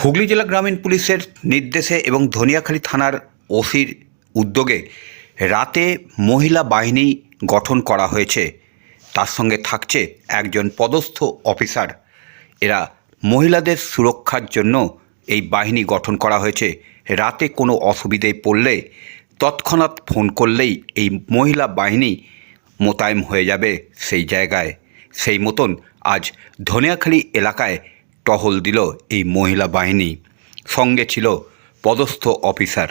হুগলি জেলা গ্রামীণ পুলিশের নির্দেশে এবং ধনিয়াখালী থানার ওসির উদ্যোগে রাতে মহিলা বাহিনী গঠন করা হয়েছে। তার সঙ্গে থাকছে একজন পদস্থ অফিসার। এরা মহিলাদের সুরক্ষার জন্য এই বাহিনী গঠন করা হয়েছে। রাতে কোনো অসুবিধায় পড়লে তৎক্ষণাৎ ফোন করলেই এই মহিলা বাহিনী মোতায়েন হয়ে যাবে সেই জায়গায়। সেই মতন আজ ধনিয়াখালী এলাকায় টহল দিল এই মহিলা বাহিনী। সঙ্গে ছিল পদস্থ অফিসার।